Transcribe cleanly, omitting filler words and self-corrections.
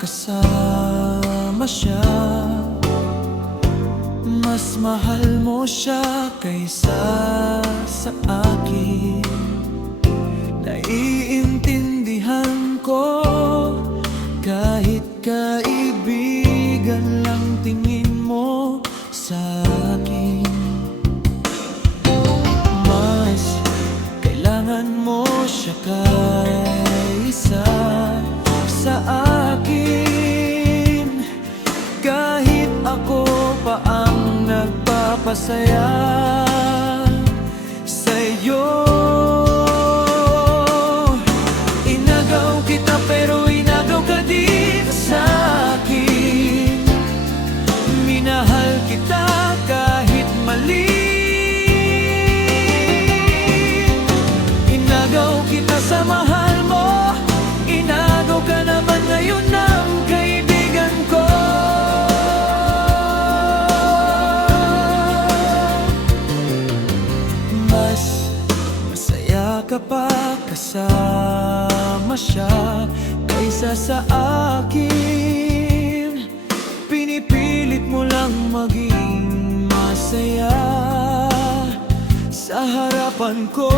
kasama siya, mas mahal mo siya kaysa sa akin. Naiintindihan ko, kahit kaibigan lang tingin mo sa akin. Mas kailangan mo siya kaysa sa akin. Kahit ako pa ang nagpapasaya sa'yo. Inagaw kita pero inagaw ka din sa'kin. Minahal kita kahit mali. Inagaw kita sa mahal mo, inagaw ka naman ngayon ng kaibigan ko. Mas masaya ka pa kasama siya kaysa sa akin. Pinipilit mo lang maging masaya sa harapan ko.